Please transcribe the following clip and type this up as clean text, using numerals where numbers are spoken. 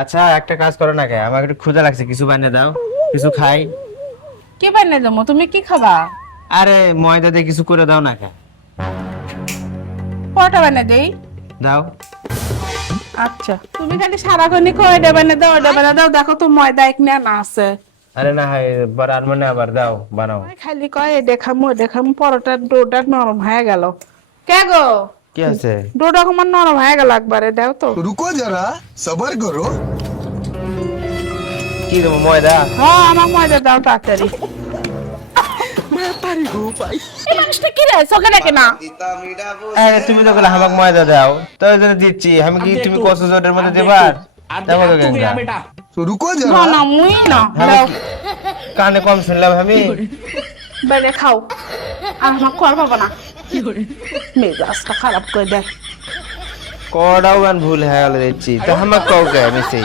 আচ্ছা একটা কাজ করো না কে, আমার একটু ক্ষুধা লাগছে, কিছু বানিয়ে দাও, কিছু খাই। কি বানিয়ে দেবো? তুমি কি খাবা? আরে ময়দা দিয়ে কিছু করে দাও না কে। পরোটা বানিয়ে দেই। দাও। আচ্ছা, তুমি খালি সারাক্ষণই কয় ওটা বানিয়ে দাও, ওটা বানিয়ে দাও, দেখো তো ময়দা এক না আছে। আরে না হয় বার আর মানে আবার দাও, বানাও। খালি কয় এটা খামু, পরোটার ডোটা নরম হয়ে গেল। কে গো? কি আছে? ডোটা আমার নরম হয়ে গেল একবারে, দাও তো। रुको जरा सबर करो। কি দেবো, ময়দা? হ্যাঁ, আমার ময়দা দাও তাড়াতাড়ি। এই মানুষটা কি রে, চোখে দেখে না? আরে তুমি তো বলে আমাকে ময়দা দাও, তো ওই জন্য দিচ্ছি। আমি কি তুমি কষ্ট জোটের মধ্যে দেবার? দেখো তো কেনটা। तो रुको না जरा। না, মুই না, আমি দাও। কানে কম শুনলাম আমি। বেড়ে খাও, আর আমার কর পাবো না। মেজাজটা খারাপ করে দেয়। কটাও গান ভুল হয়ে গেল দেখছি, তো আমাকে কাউকে আমি সেই